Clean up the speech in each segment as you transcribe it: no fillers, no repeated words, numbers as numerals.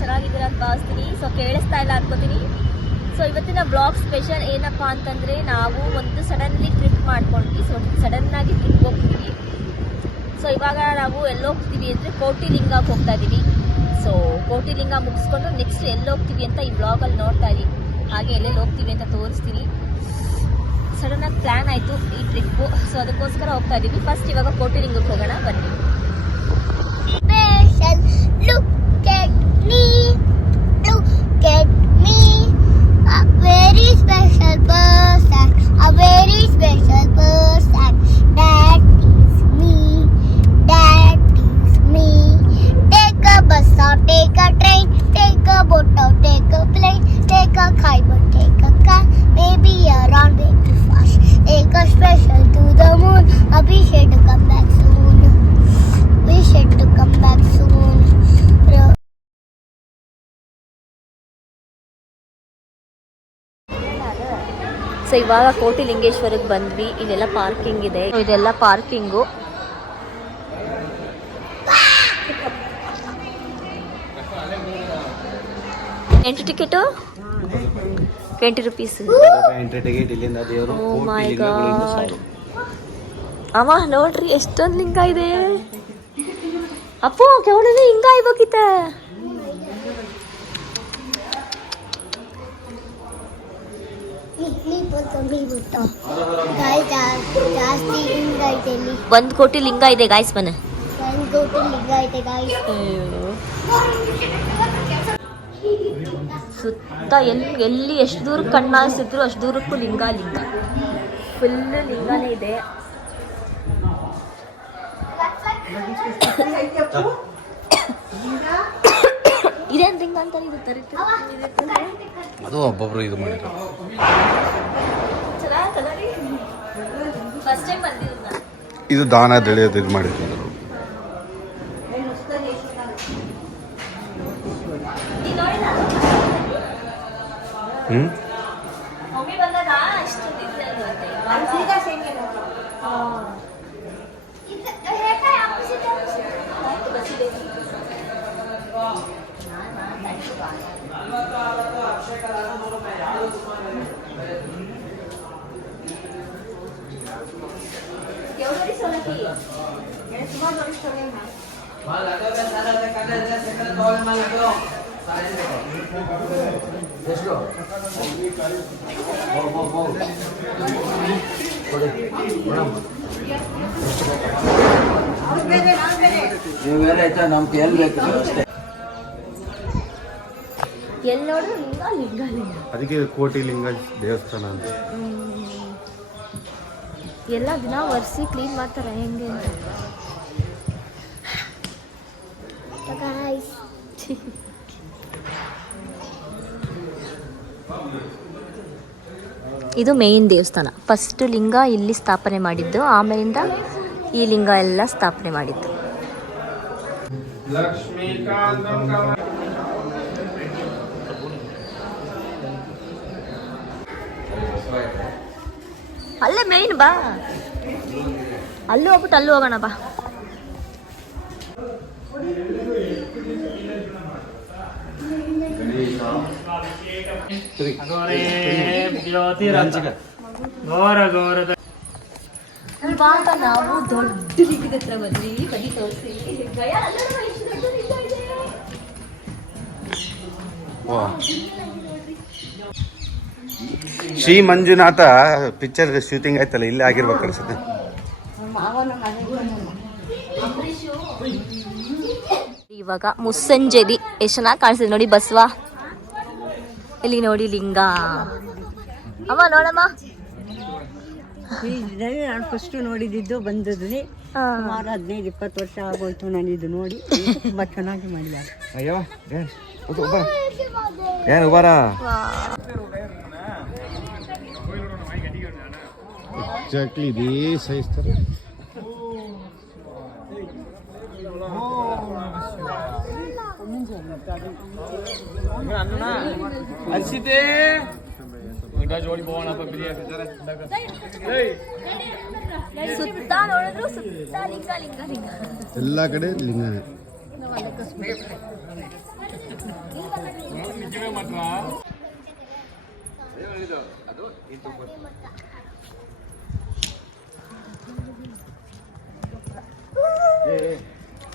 ಚೆನ್ನಾಗಿದ್ದೀರಾ ಅಂತ ಭಾವಿಸ್ತೀನಿ. ಸೊ ಕೇಳಿಸ್ತಾ ಇಲ್ಲ ಅನ್ಕೋತೀನಿ. ಸೊ ಇವತ್ತಿನ ಬ್ಲಾಗ್ ಸ್ಪೆಷಲ್ ಏನಪ್ಪ ಅಂತಂದರೆ ನಾವು ಒಂದು ಸಡನ್ಲಿ ಟ್ರಿಪ್ ಮಾಡ್ಕೊಂಡ್ವಿ. ಸೊ ಸಡನ್ನಾಗಿ ಟ್ರಿಪ್ ಹೋಗ್ತೀವಿ. ಸೊ ಇವಾಗ ನಾವು ಎಲ್ಲಿ ಹೋಗ್ತೀವಿ ಅಂದರೆ ಕೋಟಿಲಿಂಗಕ್ಕೆ ಹೋಗ್ತಾ ಇದ್ದೀವಿ. ಸೊ ಕೋಟಿಲಿಂಗ ಮುಗಿಸ್ಕೊಂಡು ನೆಕ್ಸ್ಟ್ ಎಲ್ಲಿ ಹೋಗ್ತೀವಿ ಅಂತ ಈ ಬ್ಲಾಗಲ್ಲಿ ನೋಡ್ತಾ ಇದ್ದೀವಿ. ಹಾಗೆ ಎಲ್ಲೆಲ್ಲಿ ಹೋಗ್ತೀವಿ ಅಂತ ತೋರಿಸ್ತೀನಿ. ಸಡನ್ನಾಗಿ ಪ್ಲ್ಯಾನ್ ಆಯಿತು ಈ ಟ್ರಿಪ್ಪು. ಸೊ ಅದಕ್ಕೋಸ್ಕರ ಹೋಗ್ತಾ ಇದ್ದೀವಿ. ಫಸ್ಟ್ ಇವಾಗ ಕೋಟಿಲಿಂಗಕ್ಕೆ ಹೋಗೋಣ ಬನ್ನಿ. Look at me, look at me, a very special person, a very special person. That is me, that is me. Take a bus or take a train, take a boat or take a plane, take a kite or take a car, maybe around way too fast. Take a special to the moon, we should come back soon. We should come back soon. So ಇವಾಗ ಕೋಟಿಲಿಂಗೇಶ್ವರಕ್ಕೆ ಬಂದ್ವಿ. ಇಲ್ಲೆಲ್ಲ parking ಇದೆ. ಇದೆಲ್ಲ parking. Entry ticket 20 rupees. ಓ ಮೈ god. ಅಮ್ಮ ನೋಡ್ರಿ ಎಷ್ಟೊಂದು ಲಿಂಗ ಇದೆ. ಅಪ್ಪು ಕೆವಳನೆ ಹಿಂಗ ಇವಾಗೀತ. ಒಂದ್ ಕೋಟಿ ಲಿಂಗ ಇದೆ ಗಾಯ್ಸ್. ಮನೆ ಸುತ್ತ ಎಲ್ಲಿ ಎಷ್ಟು ದೂರಕ್ಕೆ ಕಣ್ಣಾಯಿಸಿದ್ರು ಅಷ್ಟು ದೂರಕ್ಕೂ ಲಿಂಗ ಫುಲ್ ಲಿಂಗನೇ ಇದೆ. ಇದೇನ್ ಲಿಂಗ ಅಂತ ಅದು ಒಬ್ಬೊಬ್ರು ಇದು ಮಾಡಿದ್ರು. ಫಸ್ಟ್ ಟೈಮ್ ಬಂದಿದ್ದು ಇದು ದಾನ ಬೆಳೆಯೋದು ಇದು ಮಾಡಿದ್ರು. ಮಮ್ಮಿ ಬಂದಾಗ ಇಷ್ಟು ಎಲ್ಲಿ ನೋಡಿದ್ರು ಲಿಂಗ. ಅದಕ್ಕೆ ಕೋಟಿಲಿಂಗ ದೇವಸ್ಥಾನ ಅಂತ. ಎಲ್ಲ ದಿನ ಒರೆಸಿ ಕ್ಲೀನ್ ಮಾಡ್ತಾರೆ ಹೆಂಗೆ ಅಂತ. ಇದು ಮೇನ್ ದೇವಸ್ಥಾನ. ಫಸ್ಟ್ ಲಿಂಗ ಇಲ್ಲಿ ಸ್ಥಾಪನೆ ಮಾಡಿದ್ದು, ಆಮೇಲಿಂದ ಈ ಲಿಂಗ ಎಲ್ಲ ಸ್ಥಾಪನೆ ಮಾಡಿದ್ದು. ಅಲ್ಲೇ ಮೇನ್ ಬಾ, ಅಲ್ಲೂ ಹೋಗ್ಬಿಟ್ಟು ಅಲ್ಲೂ ಹೋಗೋಣ ಬಾ. ಇವಾಗ ನಾವು ದೊಡ್ಡ ಲಿಂಗದ ಹತ್ರ ಬಂದ್ವಿ. ಬನ್ನಿ ತೋರಿಸಿ. ಶ್ರೀ ಮಂಜುನಾಥ ಪಿಕ್ಚರ್ ಶೂಟಿಂಗ್ ಆಯ್ತಲ್ಲ, ಇಲ್ಲಿ ಆಗಿರ್ಬೇಕು ಅನ್ಸುತ್ತೆ. ಇವಾಗ ಮುಸ್ಸಂಜೆಲಿ ಎಷ್ಟು ಚೆನ್ನಾಗಿ ಕಾಣಿಸ್ತಿದೆ ನೋಡಿ ಬಸವ. ಇಲ್ಲಿ ನೋಡಿ ಲಿಂಗ. ಅಮ್ಮ ನೋಡಮ್ಮ. ನಾನು ಫಸ್ಟ್ ನೋಡಿದ್ದು ಬಂದದ್ರಿ. ಸುಮಾರು 15-20 ವರ್ಷ ಆಗೋಯ್ತು ನಾನು ಇದು ನೋಡಿ. ತುಂಬಾ ಚೆನ್ನಾಗಿ ಮಾಡಿದ್ದಾರೆ. ಅಯ್ಯೋ ಏನು ಉಬಾರ ಎಕ್ಸಾಕ್ಟ್ಲಿ ಇದೇ ಸೈಜ್ ತರ. ಅನ್ಸಿತೆ ಜೋಡಿ ಸುತ್ತ ನೋಡಿದ್ರು ಸುತ್ತ ಲಿಂಗ ಲಿಂಗ ಲಿಂಗ. ಎಲ್ಲ ಕಡೆ ಲಿಂಗನೇ. ನಿಜವೇ ಮಾತ್ರ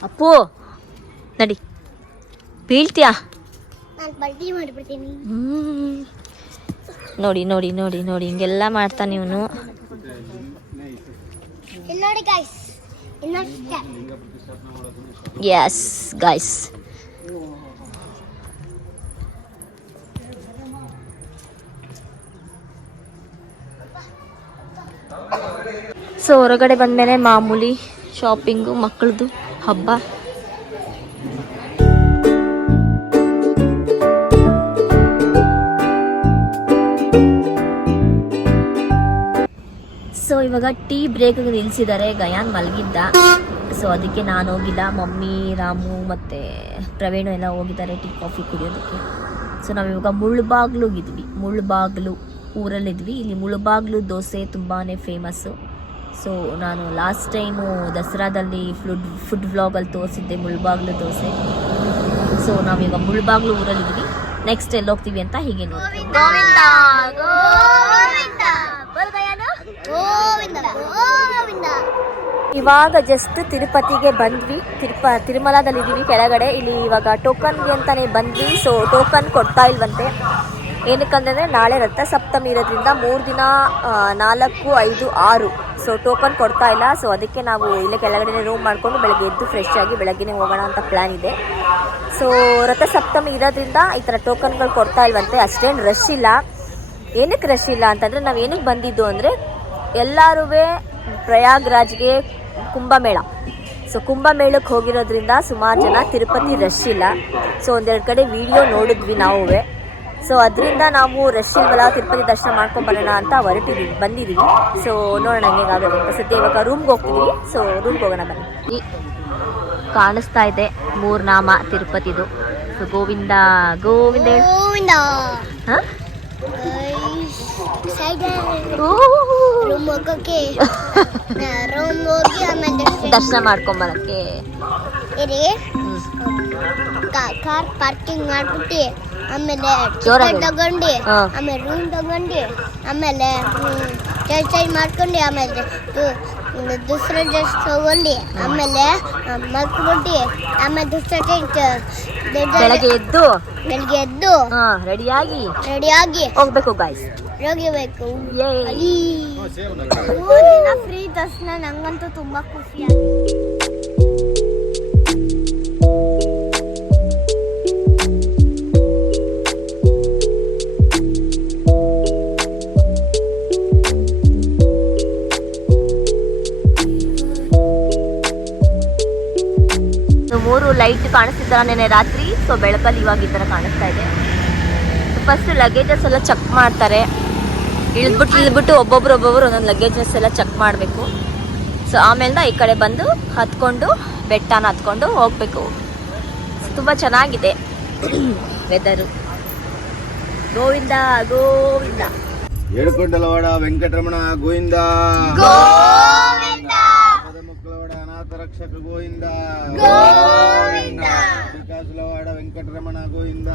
ಅಪ್ಪು ನಡಿ ಬೀಳ್ತೀಯಾ. ನಾನು ಬಲ್ಟಿ ಮಾಡಿಬಿಡ್ತೀನಿ. ನೋಡಿ ನೋಡಿ ನೋಡಿ ನೋಡಿ ಹಿಂಗೆಲ್ಲ ಮಾಡ್ತಾನೆ ಇವನು. ಇಲ್ಲಿ ನೋಡಿ ಗೈಸ್, ಇನ್ನೊಂದು ಎಸ್ ಗೈಸ್. ಸೊ ಹೊರಗಡೆ ಬಂದಮೇಲೆ ಮಾಮೂಲಿ ಶಾಪಿಂಗು, ಮಕ್ಕಳದು ಹಬ್ಬ. ಸೊ ಇವಾಗ ಟೀ ಬ್ರೇಕ್ ನಿಲ್ಸಿದ್ದಾರೆ. ಗಯಾನ್ ಮಲಗಿದ್ದ, ಸೊ ಅದಕ್ಕೆ ನಾನು ಹೋಗಿಲ್ಲ. ಮಮ್ಮಿ, ರಾಮು ಮತ್ತು ಪ್ರವೀಣು ಎಲ್ಲ ಹೋಗಿದ್ದಾರೆ ಟೀ ಕಾಫಿ ಕುಡಿಯೋದಕ್ಕೆ. ಸೊ ನಾವಿವಾಗ ಮುಳ್ಳುಬಾಗ್ಲು ಊರಲ್ಲಿದ್ವಿ. ಇಲ್ಲಿ ಮುಳ್ಳುಬಾಗ್ಲು ದೋಸೆ ತುಂಬಾ ಫೇಮಸ್ಸು. ಸೊ ನಾನು ಲಾಸ್ಟ್ ಟೈಮು ದಸರಾದಲ್ಲಿ ಫುಡ್ ವ್ಲಾಗಲ್ಲಿ ತೋರಿಸಿದ್ದೆ ಮುಳ್ಳುಬಾಗ್ಲು ದೋಸೆ. ಸೊ ನಾವೀಗ ಮುಳ್ಳುಬಾಗ್ಲು ಊರಲ್ಲಿದ್ವಿ. ನೆಕ್ಸ್ಟ್ ಎಲ್ಲಿ ಹೋಗ್ತೀವಿ ಅಂತ ಹೀಗೆ ನೋಡಿ. ಇವಾಗ ಜಸ್ಟ್ ತಿರುಪತಿಗೆ ಬಂದ್ವಿ. ತಿರುಮಲದಲ್ಲಿದ್ದೀವಿ ಕೆಳಗಡೆ. ಇಲ್ಲಿ ಇವಾಗ ಟೋಕನ್ಗೆ ಅಂತಾನೆ ಬಂದ್ವಿ. ಸೊ ಟೋಕನ್ ಕೊಡ್ತಾ ಇಲ್ವಂತೆ. ಏನಕ್ಕಂದರೆ ನಾಳೆ ರಥ ಸಪ್ತಮಿ ಇರೋದ್ರಿಂದ 3 ದಿನ 4, 5, 6 ಸೊ ಟೋಕನ್ ಕೊಡ್ತಾ ಇಲ್ಲ. ಸೊ ಅದಕ್ಕೆ ನಾವು ಇಲ್ಲೇ ಕೆಳಗಡೆ ರೂಮ್ ಮಾಡಿಕೊಂಡು ಬೆಳಗ್ಗೆ ಎದ್ದು ಫ್ರೆಶ್ ಆಗಿ ಬೆಳಗ್ಗೆನೇ ಹೋಗೋಣ ಅಂತ ಪ್ಲ್ಯಾನ್ ಇದೆ. ಸೊ ರಥ ಸಪ್ತಮಿ ಇರೋದ್ರಿಂದ ಈ ಥರ ಟೋಕನ್ಗಳು ಕೊಡ್ತಾ ಇಲ್ವಂತೆ. ಅಷ್ಟೇನು ರಶ್ ಇಲ್ಲ. ಏನಕ್ಕೆ ರಶ್ ಇಲ್ಲ ಅಂತಂದರೆ ನಾವು ಏನಕ್ಕೆ ಬಂದಿದ್ದು ಅಂದರೆ ಎಲ್ಲರೂ ಪ್ರಯಾಗ್ರಾಜ್ಗೆ ಕುಂಭಮೇಳ. ಸೊ ಕುಂಭಮೇಳಕ್ಕೆ ಹೋಗಿರೋದ್ರಿಂದ ಸುಮಾರು ಜನ ತಿರುಪತಿ ರಶ್ ಇಲ್ಲ. ಸೊ ಒಂದೆರಡು ಕಡೆ ವಿಡಿಯೋ ನೋಡಿದ್ವಿ ನಾವುವೇ. ಸೊ ಅದರಿಂದ ನಾವು ರಶ್ ಇಲ್ವಲ್ಲ, ತಿರುಪತಿ ದರ್ಶನ ಮಾಡ್ಕೊಂಬರೋಣ ಅಂತ ಬಂದಿದ್ದೀವಿ. ಸೊ ನೋಡೋಣ ಹೇಗಾಗುತ್ತೆ ಅಂತ. ಸದ್ಯ ಇವಾಗ ರೂಮ್ಗೆ ಹೋಗ್ತಿದ್ವಿ. ಸೊ ರೂಮ್ಗೆ ಹೋಗೋಣ ಬನ್ನಿ. ಕಾಣಿಸ್ತಾ ಇದೆ 3 ನಾಮ ತಿರುಪತಿದು. ಸೊ ಗೋವಿಂದ ಗೋವಿಂದ ಹಾಂ ದರ್ಶನ ಮಾಡ್ಕೊಂಬರಕ್ಕೆ ಕಾರ್ ಪಾರ್ಕಿಂಗ್ ಮಾಡ್ಬಿಟ್ಟು ಆಮೇಲೆ ಟಿಕೆಟ್ ತಗೊಂಡು ಆಮೇಲೆ ರೂಮ್ ತಗೊಂಡು ಆಮೇಲೆ ಚೇಂಜ್ ಮಾಡ್ಕೊಂಡು ಆಮೇಲೆ ದೂಸರ ಡ್ರೆಸ್ ತಗೊಂಡು ಆಮೇಲೆ ಮಲ್ಕೊಂಡು ಆಮೇಲೆ ದೂಸರ ಬೆಳಗ್ಗೆ ಎದ್ದು ರೆಡಿಯಾಗಿ ಹೋಗ್ಬೇಕು ಗಾಯ್ಸ್. ಹೋಗಬೇಕು. ಫ್ರೀ ದರ್ಶನ ನಂಗಂತೂ ತುಂಬಾ ಖುಷಿ ಆಗಿದೆ. ಲೈಟ್ ಕಾಣಿಸ್ತಿದ್ದಾರ ನೆನೆ ರಾತ್ರಿ. ಸೊ ಬೆಳಕಲ್ಲಿ ಇವಾಗ ಈ ಥರ ಕಾಣಿಸ್ತಾ ಇದೆ. ಫಸ್ಟ್ ಲಗೇಜಸ್ ಎಲ್ಲ ಚೆಕ್ ಮಾಡ್ತಾರೆ. ಇಳಿದ್ಬಿಟ್ಟು ಒಬ್ಬೊಬ್ರು ಒಂದೊಂದು ಲಗೇಜಸ್ ಎಲ್ಲ ಚೆಕ್ ಮಾಡಬೇಕು. ಸೊ ಆಮೇಲೆ ಈ ಕಡೆ ಬಂದು ಹತ್ಕೊಂಡು ಬೆಟ್ಟನ ಹತ್ಕೊಂಡು ಹೋಗ್ಬೇಕು. ತುಂಬ ಚೆನ್ನಾಗಿದೆ ವೆದರು. ಗೋವಿಂದ ಗೋವಿಂದ. ಏಳುಕೊಂಡಲವಾಡ ವೆಂಕಟರಮಣ ಗೋವಿಂದ. ಪದಮಕ್ಕಳವಾಡ ಅನಾಥ ರಕ್ಷಕ ಗೋವಿಂದ. ಶ್ರೀಕಾಸುಲವಾಡ ವೆಂಕಟರಮಣ ಗೋವಿಂದ.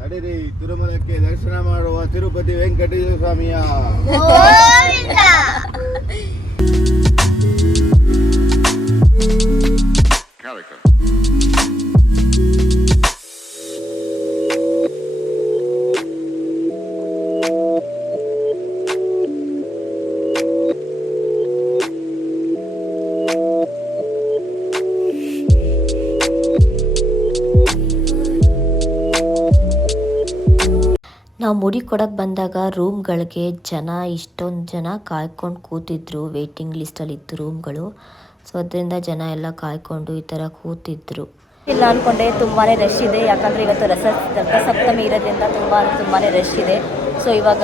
ನಡೀರಿ ತಿರುಮಲಕ್ಕೆ ದರ್ಶನ ಮಾಡುವ ತಿರುಪತಿ ವೆಂಕಟೇಶ್ವರ ಸ್ವಾಮಿಯ. ನಾವು ಮುಡಿ ಕೊಡಕ್ಕೆ ಬಂದಾಗ ರೂಮ್ಗಳಿಗೆ ಇಷ್ಟೊಂದು ಜನ ಕಾಯ್ಕೊಂಡು ಕೂತಿದ್ರು. ವೇಟಿಂಗ್ ಲಿಸ್ಟಲ್ಲಿತ್ತು ರೂಮ್ಗಳು. ಸೊ ಅದರಿಂದ ಜನ ಎಲ್ಲ ಕಾಯ್ಕೊಂಡು ಈ ಥರ ಕೂತಿದ್ರು. ಇಲ್ಲ ಅಂದ್ಕೊಂಡೆ ತುಂಬಾ ರಶ್ ಇದೆ. ಯಾಕಂದರೆ ಇವತ್ತು ರಥ ಸಪ್ತಮಿ ಇರೋದ್ರಿಂದ ತುಂಬಾ ರಶ್ ಇದೆ. ಸೊ ಇವಾಗ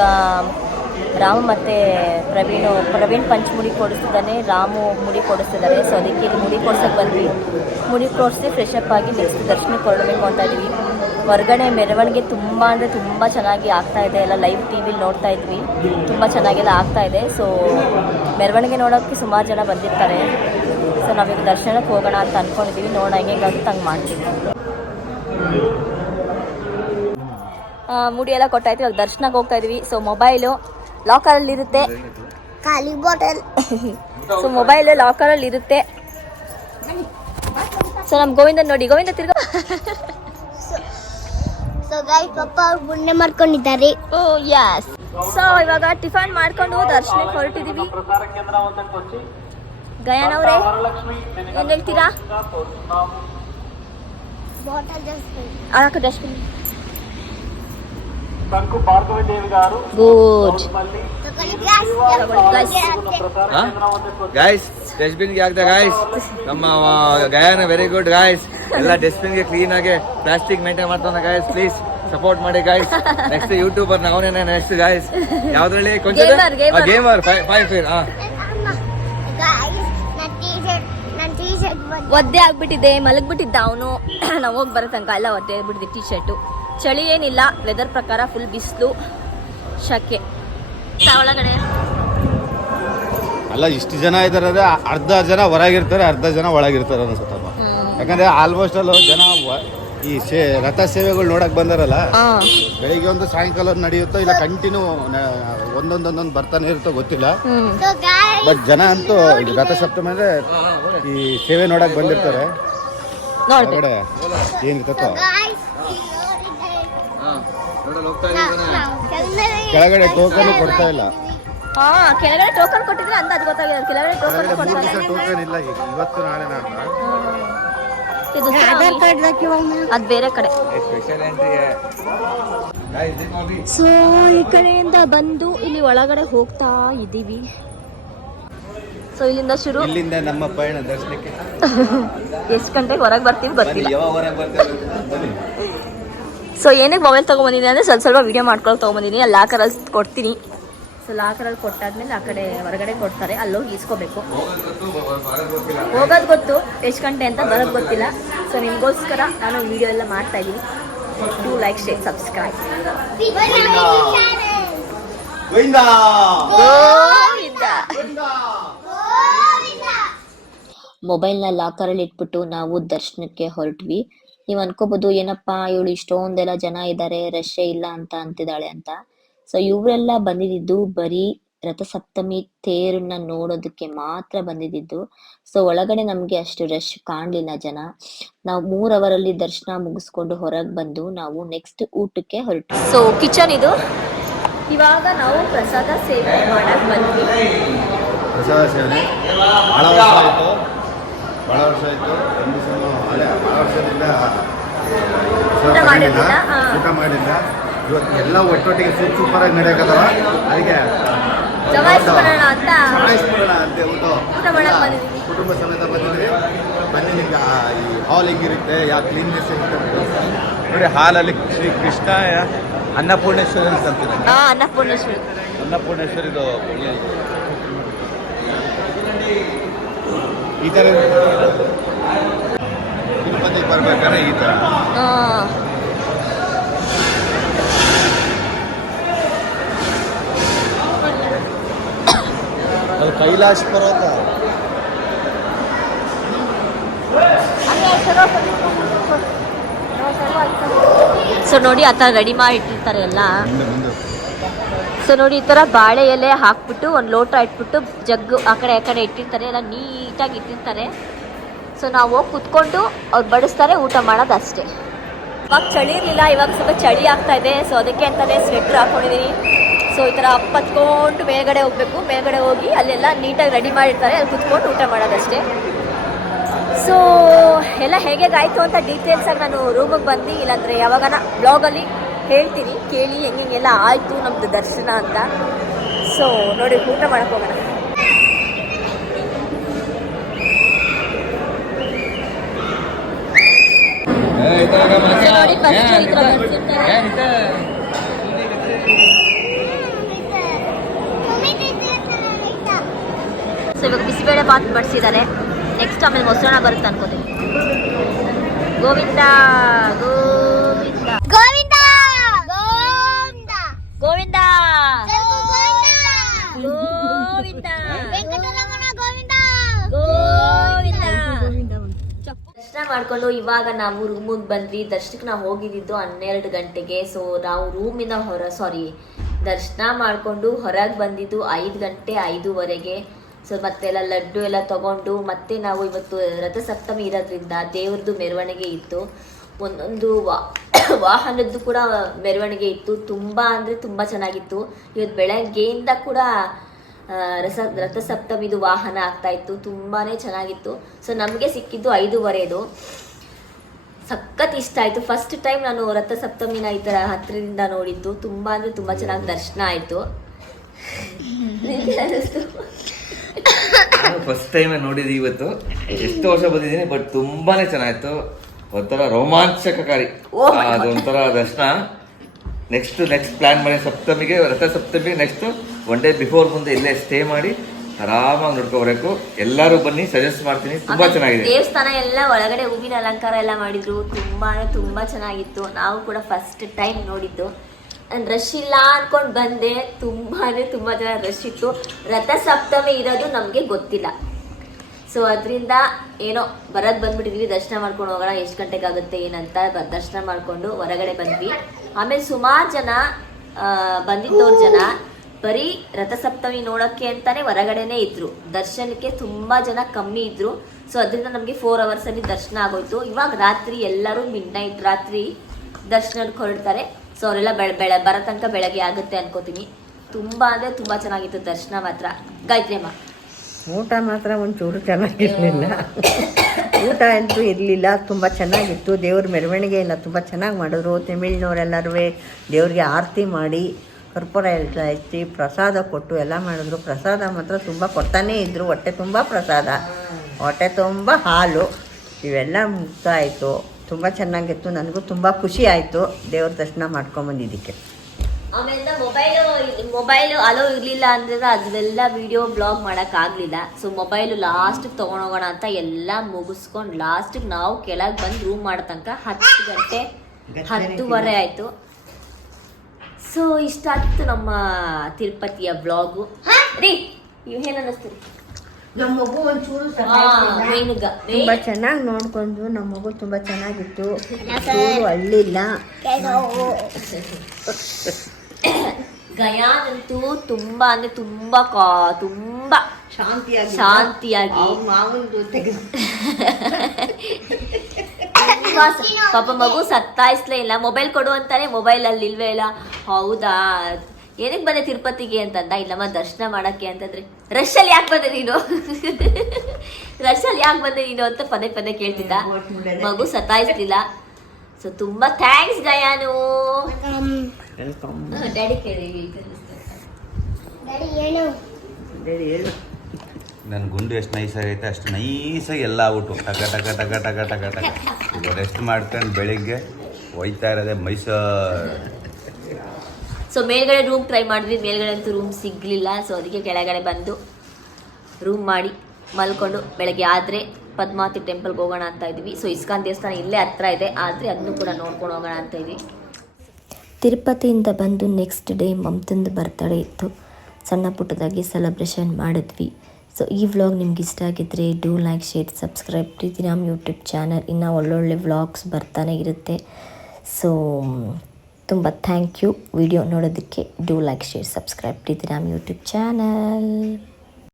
ರಾಮು ಮತ್ತು ಪ್ರವೀಣ್ ಪಂಚಮುಡಿ ಕೊಡಿಸ್ತಿದ್ದಾನೆ, ರಾಮು ಮುಡಿ ಕೊಡಿಸ್ತಿದ್ದಾರೆ. ಸೊ ಅದಕ್ಕೆ ಇಲ್ಲಿ ಮುಡಿ ಕೊಡ್ಸೋಕ್ಕೆ ಬಂದ್ವಿ. ಮುಡಿ ಕೊಡಿಸಿ ಫ್ರೆಶ್ ಅಪ್ ಆಗಿ ನೆಕ್ಸ್ಟ್ ದರ್ಶನಕ್ಕೆ ಹೊರಡಬೇಕು ಅಂತ ಇದ್ದೀವಿ. ಹೊರಗಡೆ ಮೆರವಣಿಗೆ ತುಂಬ ಅಂದರೆ ತುಂಬ ಚೆನ್ನಾಗಿ ಆಗ್ತಾ ಇದೆ. ಎಲ್ಲ ಲೈವ್ ಟಿ ವಿಲಿ ನೋಡ್ತಾ ಇದ್ವಿ, ತುಂಬ ಚೆನ್ನಾಗೆಲ್ಲ ಆಗ್ತಾ ಇದೆ. ಸೊ ಮೆರವಣಿಗೆ ನೋಡೋಕ್ಕೆ ಸುಮಾರು ಜನ ಬಂದಿರ್ತಾರೆ. ಸೊ ನಾವೀಗ ದರ್ಶನಕ್ಕೆ ಹೋಗೋಣ ಅಂತ ಅಂದ್ಕೊಂಡಿದ್ದೀವಿ. ನೋಡೋಣ ಹೆಂಗಾಗುತ್ತೆ ಹಂಗೆ ಮಾಡ್ತೀವಿ. ಮುಡಿ ಎಲ್ಲ ಕೊಟ್ಟಾಯ್ತು, ಇವಾಗ ದರ್ಶನಕ್ಕೆ ಹೋಗ್ತಾ ಇದೀವಿ. ಸೊ ಮೊಬೈಲು ಲಾಕರಲ್ಲಿ ಇರುತ್ತೆ. ಖಾಲಿ ಬಾಟಲ್. ಸೊ ಮೊಬೈಲು ಲಾಕರಲ್ಲಿ ಇರುತ್ತೆ. ಸೊ ನಮ್ಮ ಗೋವಿಂದ ನೋಡಿ, ಗೋವಿಂದ ತಿರ್ಗಾ. ಸೊ ಗೈಸ್ ಪಪ್ಪ ಅವ್ರು ಗುಂಡೆ ಮಾಡ್ಕೊಂಡಿದ್ದಾರೆ. Oh yes. ಸೊ ಇವಾಗ ಟಿಫನ್ ಮಾಡ್ಕೊಂಡು ದರ್ಶನಕ್ಕೆ ಹೊರಟಿದೀವಿ. ಗಯಾನ್ ಅವರೇ ಏನ್ ಹೇಳ್ತೀರಾ? ಬಾಟಲ್ ಜಸ್ಟ್ ಅದಕ್ಕೆ ಡಸ್ಟ್ಬಿನ್ ಗುಡ್. ಗೈಸ್ ಡಸ್ಟ್ಬಿನ್ಗೆ ಹಾಕ್ದ ಗೈಸ್. ನಮ್ಮ ಗಯಾನ ವೆರಿ ಗುಡ್ ಗೈಸ್. ಎಲ್ಲ ಡಸ್ಟ್ಬಿನ್ಗೆ ಕ್ಲೀನ್ ಆಗಿ ಪ್ಲಾಸ್ಟಿಕ್ ಮೇಂಟೈನ್ ಮಾಡ್ತಾನೆ ಗೈಸ್. ಪ್ಲೀಸ್ ಸಪೋರ್ಟ್ ಮಾಡಿ ಗೈಸ್. ನೆಕ್ಸ್ಟ್ ಯೂಟ್ಯೂಬರ್ ನಾವನೇ ನೆಕ್ಸ್ಟ್ ಗೈಸ್. ಯಾವ್ದ್ರಲ್ಲಿ ಕೊಂಚ ಗೇಮರ್ 5 ಫೇರ್. ಒದ್ದೆ ಆಗ್ಬಿಟ್ಟಿದೆ, ಮಲಗ್ಬಿಟ್ಟಿದ್ದ ಅವನು. ನಾವು ಹೋಗಿ ಬರೋ ತನಕ ಎಲ್ಲ ಒದ್ದೆ ಆಗ್ಬಿಟ್ಟಿದೆ ಟಿ ಶರ್ಟು. ಚಳಿ ಏನಿಲ್ಲ, ವೆದರ್ ಪ್ರಕಾರ ಫುಲ್ ಬಿಸಿಲು, ಶಕೆ. ಒಳಗಡೆ ಅಲ್ಲ ಇಷ್ಟು ಜನ ಇದ್ದಾರೆ ಅಂದ್ರೆ ಅರ್ಧ ಜನ ಹೊರಗಿರ್ತಾರೆ, ಅರ್ಧ ಜನ ಒಳಗಿರ್ತಾರೆ ಅನ್ಸುತ್ತಪ್ಪ. ಯಾಕಂದ್ರೆ ಆಲ್ಮೋಸ್ಟ್ ಅಲ್ಲ ಜನ ಈ ರಥ ಸೇವೆಗಳು ನೋಡಕ್ ಬಂದಾರಲ್ಲ, ಬೆಳಿಗ್ಗೆ ಒಂದು ಸಾಯಂಕಾಲ ನಡೆಯುತ್ತೋ ಇಲ್ಲ ಕಂಟಿನ್ಯೂ ಒಂದೊಂದೊಂದೊಂದು ಬರ್ತಾನೆ ಇರುತ್ತೋ ಗೊತ್ತಿಲ್ಲ. ಬಟ್ ಜನ ಅಂತೂ ರಥ ಸಪ್ತಮಿ ಅಂದ್ರೆ ಈ ಸೇವೆ ನೋಡಕ್ ಬಂದಿರ್ತಾರೆ. ಹೊರಗಡೆ ಏನಿರ್ತೋ ಕೆಳಗಡೆ ಟೋಕನ್ ಕೊಡ್ತಾ ಇಲ್ಲ. ಕೆಳಗಡೆ ಟೋಕನ್ ಕೊಟ್ಟಿದ್ರೆ ಅಂತ ಅದು ಗೊತ್ತಾಗಿದೆ. ಕೆಳಗಡೆ ಟೋಕನ್ ಕೊಡ್ತಾ ಇಲ್ಲ. ಟೋಕನ್ ಇಲ್ಲ ಈಗ, ಇವತ್ತು ನಾಳೆ ನಾಡ್ದು. ಅದು ಬೇರೆ ಕಡೆ. ಸೊ ಈ ಕಡೆಯಿಂದ ಬಂದು ಇಲ್ಲಿ ಒಳಗಡೆ ಹೋಗ್ತಾ ಇದ್ದೀವಿ. ಸೊ ಇಲ್ಲಿಂದ ಶುರು. ಇಲ್ಲಿಂದ ನಮ್ಮ ಪಯಣ ದರ್ಶನಕ್ಕೆ ಎಷ್ಟು ಗಂಟೆಗೆ ಹೊರಗೆ ಬರ್ತೀವಿ ಗೊತ್ತಿಲ್ಲ. ಯಾವಾಗ ಹೊರಗೆ ಬರ್ತಾರೆ? ಸೊ ಏನಕ್ಕೆ ಮೊಬೈಲ್ ತೊಗೊಂಬಂದಿದ್ದೀನಿ ಅಂದರೆ ಸ್ವಲ್ಪ ವಿಡಿಯೋ ಮಾಡ್ಕೊಳ್ಳೋಕೆ ತೊಗೊಂಬಂದಿದ್ದೀನಿ. ಅಲ್ಲಿ ಲಾಕರಲ್ಲಿ ಕೊಡ್ತೀನಿ. ಸೊ ಲಾಕರಲ್ಲಿ ಕೊಟ್ಟಾದ್ಮೇಲೆ ಆ ಕಡೆ ಹೊರಗಡೆ ಕೊಡ್ತಾರೆ, ಅಲ್ಲೋಗಿ ಇಸ್ಕೋಬೇಕು. ಹೋಗೋದು ಗೊತ್ತು, ಎಷ್ಟು ಗಂಟೆ ಅಂತ ಬರೋದು ಗೊತ್ತಿಲ್ಲ. ಸೊ ನಿಮಗೋಸ್ಕರ ನಾನು ವಿಡಿಯೋ ಎಲ್ಲ ಮಾಡ್ತಾ ಇದ್ದೀನಿ. Do like, share, subscribe. ಮೊಬೈಲ್ನ ಲಾಕರಲ್ಲಿ ಇಟ್ಬಿಟ್ಟು ನಾವು ದರ್ಶನಕ್ಕೆ ಹೊರಟ್ವಿ. ನೀವು ಅನ್ಕೋಬಹುದು ಏನಪ್ಪ ಇವಳು ಇಷ್ಟೊಂದೆಲ್ಲ ಜನ ಇದ್ದಾರೆ, ರಶ್ಶೇ ಇಲ್ಲ ಅಂತ ಅಂತಿದ್ದಾಳೆ ಅಂತ. ಸೊ ಇವರೆಲ್ಲ ಬಂದಿದ್ದು ಬರೀ ರಥಸಪ್ತಮಿ ತೇರನ್ನ ನೋಡೋದಕ್ಕೆ ಮಾತ್ರ ಬಂದಿದ್ದು. ಸೊ ಒಳಗಡೆ ನಮ್ಗೆ ಅಷ್ಟು ರಶ್ ಕಾಣ್ಲಿಲ್ಲ ಜನ. ನಾವು 3 ಅವರಲ್ಲಿ ದರ್ಶನ ಮುಗಿಸ್ಕೊಂಡು ಹೊರಗೆ ಬಂದು ನಾವು ನೆಕ್ಸ್ಟ್ ಊಟಕ್ಕೆ ಹೊರಟು. ಸೊ ಕಿಚನ್ ಇದು. ಇವಾಗ ನಾವು ಪ್ರಸಾದ ಸೇವನೆ ಮಾಡಕ್ ಬಂದ್ವಿ. ಪ್ರಸಾದ ಸೇವನೆ ಭಾಳ ವರ್ಷ ಆಯಿತು. ಭಾಳ ವರ್ಷದಿಂದ ಊಟ ಮಾಡಿದ್ದಿಲ್ಲ. ಊಟ ಮಾಡಿಲ್ಲ. ಇವತ್ತು ಎಲ್ಲ ಒಟ್ಟೊಟ್ಟಿಗೆ ಸೂಪರ್ ಆಗಿ ನಡೆಯಕತ್ತವ. ಅದಕ್ಕೆ ಜಮಾಯಿಸ್ಕೊಳ್ಳೋಣ ಅಂತ ಊಟ ಮಾಡಕ್ ಬಂದಿದ್ದೀವಿ. ಕುಟುಂಬ ಸಮೇತ ಬಂದಿದ್ವಿ. ಬನ್ನಿ ನಿಮ್ಗೆ ಈ ಹಾಲ್ ಹೆಂಗಿರುತ್ತೆ, ಯಾವ ಕ್ಲೀನ್ನೆಸ್ ಇರುತ್ತೆ ನೋಡಿ. ಹಾಲಲ್ಲಿ ಶ್ರೀ ಕೃಷ್ಣ ಅನ್ನಪೂರ್ಣೇಶ್ವರಿ ಅಂತ ಅಂತೀನಿ. ಅನ್ನಪೂರ್ಣೇಶ್ವರಿ. ಅನ್ನಪೂರ್ಣೇಶ್ವರಿದು ಈ ಥರ ತಿರುಪತಿಗೆ ಬರ್ಬೇಕಾದ್ರೆ ಈ ಥರ. ಅದು ಕೈಲಾಸ ಪರ್ವತ. ಸೊ ನೋಡಿ ಆ ಥರ ರೆಡಿ ಮಾಡಿ ಇಟ್ಟಿರ್ತಾರೆ ಎಲ್ಲ. ಸೊ ನೋಡಿ ಈ ಥರ ಬಾಳೆ ಎಲೆ ಹಾಕ್ಬಿಟ್ಟು ಒಂದು ಲೋಟ ಇಟ್ಬಿಟ್ಟು ಜಗ್ಗು ಆ ಕಡೆ ಇಟ್ಟಿರ್ತಾರೆ, ಎಲ್ಲ ನೀಟಾಗಿ ಇಟ್ಟಿರ್ತಾರೆ. ಸೊ ನಾವು ಹೋಗಿ ಕುತ್ಕೊಂಡು ಅವ್ರು ಬಡಿಸ್ತಾರೆ, ಊಟ ಮಾಡೋದು ಅಷ್ಟೇ. ಇವಾಗ ಚಳಿ ಇರಲಿಲ್ಲ, ಇವಾಗ ಸ್ವಲ್ಪ ಚಳಿ ಆಗ್ತಾ ಇದೆ. ಸೊ ಅದಕ್ಕೆ ಅಂತಲೇ ಸ್ವೆಟ್ರ್ ಹಾಕ್ಕೊಂಡಿದ್ದೀನಿ. ಸೊ ಈ ಥರ ಹತ್ಕೊಂಡು ಮೇಲ್ಗಡೆ ಹೋಗಬೇಕು. ಮೇಲ್ಗಡೆ ಹೋಗಿ ಅಲ್ಲೆಲ್ಲ ನೀಟಾಗಿ ರೆಡಿ ಮಾಡಿರ್ತಾರೆ, ಅಲ್ಲಿ ಕುತ್ಕೊಂಡು ಊಟ ಮಾಡೋದಷ್ಟೇ. ಸೊ ಎಲ್ಲ ಹೇಗಾಯಿತು ಅಂತ ಡೀಟೇಲ್ಸಾಗಿ ನಾನು ರೂಮಿಗೆ ಬಂದು ಇಲ್ಲಾಂದರೆ ಯಾವಾಗನ ಬ್ಲಾಗಲ್ಲಿ ಹೇಳ್ತೀನಿ, ಕೇಳಿ ಹೆಂಗೆಲ್ಲ ಆಯಿತು ನಮ್ಮದು ದರ್ಶನ ಅಂತ. ಸೊ ನೋಡಿ ಊಟ ಮಾಡಕ್ಕೆ ಹೋಗೋಣ. ನೋಡಿ ಫಸ್ಟ್ ಈ ಥರ ಸೊ ಇವಾಗ ಬಿಸಿಬೇಳೆ ಬಾತ್ ಬಡಿಸಿದ್ದಾರೆ. ನೆಕ್ಸ್ಟ್ ಆಮೇಲೆ ಮೊಸರನ್ನ ಬರುತ್ತೆ ಅನ್ಕೋತೀನಿ. ಗೋವಿಂದ ಗೋವಿಂದ. ಗೋವಿಂದ ಗೋವಿಂದ ಗೋವಿಂದ ವೆಂಕಟರಮಣ ಗೋವಿಂದ ಗೋವಿಂದ. ದರ್ಶನ ಮಾಡ್ಕೊಂಡು ಇವಾಗ ನಾವು ರೂಮಿಗೆ ಬಂದ್ವಿ. ದರ್ಶನಕ್ಕೆ ನಾವು ಹೋಗಿದ್ದು 12 ಗಂಟೆಗೆ. ಸೊ ನಾವು ರೂಮಿಂದ ದರ್ಶನ ಮಾಡಿಕೊಂಡು ಹೊರಗೆ ಬಂದಿದ್ದು 5 ಗಂಟೆ 5:15. ಸೊ ಮತ್ತೆಲ್ಲ ಲಡ್ಡು ಎಲ್ಲ ತಗೊಂಡು ಮತ್ತೆ ನಾವು ಇವತ್ತು ರಥಸಪ್ತಮಿ ಇರೋದ್ರಿಂದ ದೇವ್ರದ್ದು ಮೆರವಣಿಗೆ ಇತ್ತು. ಒಂದೊಂದು ವಾಹನದ್ದು ಕೂಡ ಮೆರವಣಿಗೆ ಇತ್ತು. ತುಂಬ ಅಂದರೆ ತುಂಬ ಚೆನ್ನಾಗಿತ್ತು. ಇವತ್ತು ಬೆಳಗ್ಗೆಯಿಂದ ಕೂಡ ರಥಸಪ್ತಮಿದು ವಾಹನ ಆಗ್ತಾ ಇತ್ತು. ತುಂಬಾ ಚೆನ್ನಾಗಿತ್ತು. ಸೊ ನಮಗೆ ಸಿಕ್ಕಿದ್ದು 5:15. ಸಖತ್ ಇಷ್ಟ ಆಯಿತು. ಫಸ್ಟ್ ಟೈಮ್ ನಾನು ರಥಸಪ್ತಮಿನ ಈ ಥರ ಹತ್ತಿರದಿಂದ ನೋಡಿದ್ದು. ತುಂಬ ಅಂದರೆ ತುಂಬ ಚೆನ್ನಾಗಿ ದರ್ಶನ ಆಯಿತು. ಫಸ್ಟ್ ಟೈಮ್ ನೋಡಿದ್ವಿ ಇವತ್ತು. ಎಷ್ಟು ವರ್ಷ ಬಂದಿದ್ದೀನಿ, ಬಟ್ ತುಂಬಾನೇ ಚೆನ್ನಾಗಿತ್ತು. ಒಂಥರ ರೋಮಾಂಚಕಕಾರಿ. ಅದೊಂಥರ ದರ್ಶನ. ನೆಕ್ಸ್ಟ್ ಪ್ಲಾನ್ ಮಾಡಿ ಸಪ್ತಮಿಗೆ, ರಥ ಸಪ್ತಮಿಗೆ ನೆಕ್ಸ್ಟ್ 1 ಡೇ ಬಿಫೋರ್ ಮುಂದೆ ಇಲ್ಲೇ ಸ್ಟೇ ಮಾಡಿ ಆರಾಮಾಗಿ ನೋಡ್ಕೋಬರಬೇಕು. ಎಲ್ಲರೂ ಬನ್ನಿ, ಸಜೆಸ್ಟ್ ಮಾಡ್ತೀನಿ. ತುಂಬಾ ಚೆನ್ನಾಗಿದೆ. ದೇವಸ್ಥಾನ ಎಲ್ಲ ಒಳಗಡೆ ಹೂವಿನ ಅಲಂಕಾರ ಎಲ್ಲ ಮಾಡಿದ್ರು. ತುಂಬಾ ಅಂದ್ರೆ ತುಂಬಾ ಚೆನ್ನಾಗಿತ್ತು. ನಾವು ಕೂಡ ಫಸ್ಟ್ ಟೈಮ್ ನೋಡಿದ್ದು. ನಾನು ರಶ್ ಇಲ್ಲ ಅನ್ಕೊಂಡು ಬಂದೆ. ತುಂಬಾ ಅಂದ್ರೆ ತುಂಬಾ ಜನ ರಶ್ ಇತ್ತು. ರಥ ಸಪ್ತಮಿ ಇರೋದು ನಮಗೆ ಗೊತ್ತಿಲ್ಲ. ಸೊ ಅದರಿಂದ ಏನೋ ಬಂದ್ಬಿಟ್ಟಿದ್ವಿ. ದರ್ಶನ ಮಾಡ್ಕೊಂಡು ಹೋಗೋಣ, ಎಷ್ಟು ಗಂಟೆಗೆ ಆಗುತ್ತೆ ಏನಂತ ದರ್ಶನ ಮಾಡ್ಕೊಂಡು ಹೊರಗಡೆ ಬಂದ್ವಿ. ಆಮೇಲೆ ಸುಮಾರು ಜನ ಬಂದಿದ್ದವ್ರ ಜನ ಬರೀ ರಥಸಪ್ತಮಿ ನೋಡೋಕ್ಕೆ ಅಂತಾನೆ ಹೊರಗಡೆನೇ ಇದ್ರು. ದರ್ಶನಕ್ಕೆ ತುಂಬಾ ಜನ ಕಮ್ಮಿ ಇದ್ರು. ಸೊ ಅದರಿಂದ ನಮಗೆ 4 hours ಅಲ್ಲಿ ದರ್ಶನ ಆಗೋಯ್ತು. ಇವಾಗ ರಾತ್ರಿ ಎಲ್ಲರೂ ಮಿಡ್ನೈಟ್ ರಾತ್ರಿ ದರ್ಶನಕ್ಕೆ ಹೊರಡ್ತಾರೆ. ಸೊ ಅವರೆಲ್ಲ ಬರೋ ತನಕ ಬೆಳಗ್ಗೆ ಆಗುತ್ತೆ ಅನ್ಕೋತೀನಿ. ತುಂಬಾ ಅಂದ್ರೆ ತುಂಬಾ ಚೆನ್ನಾಗಿತ್ತು ದರ್ಶನ ಮಾತ್ರ. ಗಾಯತ್ರಿ ಅಮ್ಮ, ಊಟ ಮಾತ್ರ ಒಂಚೂರು ಚೆನ್ನಾಗಿರಲಿಲ್ಲ. ಊಟ ಅಂತೂ ಇರಲಿಲ್ಲ. ತುಂಬ ಚೆನ್ನಾಗಿತ್ತು. ದೇವ್ರ ಮೆರವಣಿಗೆ ಎಲ್ಲ ತುಂಬ ಚೆನ್ನಾಗಿ ಮಾಡಿದ್ರು. ತಮಿಳ್ನವರೆಲ್ಲರೂ ದೇವ್ರಿಗೆ ಆರತಿ ಮಾಡಿ ಕರ್ಪೂರ ಎಲ್ಲ ಹಚ್ಚಿ ಪ್ರಸಾದ ಕೊಟ್ಟು ಎಲ್ಲ ಮಾಡಿದ್ರು. ಪ್ರಸಾದ ಮಾತ್ರ ತುಂಬ ಕೊಡ್ತಾನೇ ಇದ್ದರು. ಹೊಟ್ಟೆ ತುಂಬ ಪ್ರಸಾದ, ಹೊಟ್ಟೆ ತುಂಬ ಹಾಲು, ಇವೆಲ್ಲ ಮುಗ್ದಾಯಿತು. ತುಂಬ ಚೆನ್ನಾಗಿತ್ತು. ನನಗೂ ತುಂಬ ಖುಷಿ ಆಯಿತು ದೇವ್ರ ದರ್ಶನ ಮಾಡ್ಕೊಂಬಂದಿದ್ದಕ್ಕೆ. ಆಮೇಲೆ ಮೊಬೈಲು ಅಲೋ ಇರಲಿಲ್ಲ ಅಂದ್ರೆ ಅದೆಲ್ಲ ವಿಡಿಯೋ ಬ್ಲಾಗ್ ಮಾಡೋಕ್ಕಾಗಲಿಲ್ಲ. ಸೊ ಮೊಬೈಲು ಲಾಸ್ಟಿಗೆ ತೊಗೊಂಡೋಗೋಣ ಅಂತ ಎಲ್ಲ ಮುಗಿಸ್ಕೊಂಡು ಲಾಸ್ಟಿಗೆ ನಾವು ಕೆಳಗೆ ಬಂದು ರೂಮ್ ಮಾಡೋ ತನಕ 10 ಗಂಟೆ 10:30 ಆಯಿತು. ಸೊ ಇಷ್ಟ ಆಗ್ತಿತ್ತು ನಮ್ಮ ತಿರುಪತಿಯ ಬ್ಲಾಗು. ರೀ ಏನು ಅನ್ನಿಸ್ತೀರಿ? ನಮ್ಮ ಮಗು ಒಂಚೂರು ತುಂಬ ಚೆನ್ನಾಗಿ ನೋಡ್ಕೊಂಡು ನಮ್ಮ ಮಗು ತುಂಬ ಚೆನ್ನಾಗಿತ್ತು. ಅಳ್ಳಿಲ್ಲ. ಗಯಾನಂತೂ ತುಂಬಾ ಅಂದ್ರೆ ತುಂಬಾ ಶಾಂತಿಯಾಗಿ ಪಾಪ ಮಗು ಸತ್ತಾಯಿಸ್ಲೇ ಇಲ್ಲ. ಮೊಬೈಲ್ ಕೊಡು ಅಂತಾನೆ, ಮೊಬೈಲ್ ಅಲ್ಲಿ ಇಲ್ವೇ ಇಲ್ಲ. ಹೌದಾ, ಏನಕ್ಕೆ ಬಂದೆ ತಿರುಪತಿಗೆ ಅಂತಂದ. ಇಲ್ಲಮ್ಮ ದರ್ಶನ ಮಾಡಕ್ಕೆ ಅಂತಂದ್ರೆ, ರಶಲ್ಲಿ ಯಾಕೆ ಬಂದೆ ನೀನು ಅಂತ ಪದೇ ಕೇಳ್ತಿದ್ದ. ಮಗು ಸತಾಯಿಸ್ಲಿಲ್ಲ. ಸೊ ತುಂಬಾ ಥ್ಯಾಂಕ್ಸ್ ಗಯಾನು. ಡ್ಯಾಡಿ ಕೇಳಿ. ನನ್ನ ಗುಂಡು ಎಷ್ಟು ನೈಸಾಗೈತೆ ಅಷ್ಟು ನೈಸಾಗಿ ಎಲ್ಲ ಆಗ್ಬಿಟ್ಟು ಟಕ ಟಕ ಟಕ ಟಕ ಟಕ ಟಕ. ಈಗ ರೆಸ್ಟ್ ಮಾಡ್ಕೊಂಡು ಬೆಳಿಗ್ಗೆ ಹೋಯ್ತಾ ಇರೋದೆ ಮೈಸೂರು. ಸೊ ಮೇಲ್ಗಡೆ ರೂಮ್ ಟ್ರೈ ಮಾಡಿದ್ವಿ. ಮೇಲ್ಗಡೆ ಅಂತೂ ರೂಮ್ ಸಿಗಲಿಲ್ಲ. ಸೊ ಅದಕ್ಕೆ ಕೆಳಗಡೆ ಬಂದು ರೂಮ್ ಮಾಡಿ ಮಲ್ಕೊಂಡು ಬೆಳಗ್ಗೆ ಆದರೆ ಪದ್ಮಾವತಿ ಟೆಂಪಲ್ಗೆ ಹೋಗೋಣ ಅಂತ ಇದ್ವಿ. ಸೊ ಇಸ್ಕಾನ್ ದೇವಸ್ಥಾನ ಇಲ್ಲೇ ಹತ್ರ ಇದೆ, ಆದರೆ ಅದನ್ನು ಕೂಡ ನೋಡ್ಕೊಂಡು ಹೋಗೋಣ ಅಂತ ಇದ್ವಿ. ತಿರುಪತಿಯಿಂದ ಬಂದು ನೆಕ್ಸ್ಟ್ ಡೇ ಮಮತಂದು ಬರ್ತಡೇ ಇತ್ತು. ಸಣ್ಣ ಪುಟ್ಟದಾಗಿ ಸೆಲೆಬ್ರೇಷನ್ ಮಾಡಿದ್ವಿ. ಸೊ ಈ ವ್ಲಾಗ್ ನಿಮ್ಗೆ ಇಷ್ಟ ಆಗಿದ್ದರೆ do like, share, subscribe. Preethiram YouTube channel ಇನ್ನೂ ಒಳ್ಳೊಳ್ಳೆ ವ್ಲಾಗ್ಸ್ ಬರ್ತಾನೆ ಇರುತ್ತೆ. ಸೊ ತುಂಬ ಥ್ಯಾಂಕ್ ಯು ವಿಡಿಯೋ ನೋಡೋದಕ್ಕೆ. Do like, share, subscribe Preethiram YouTube channel.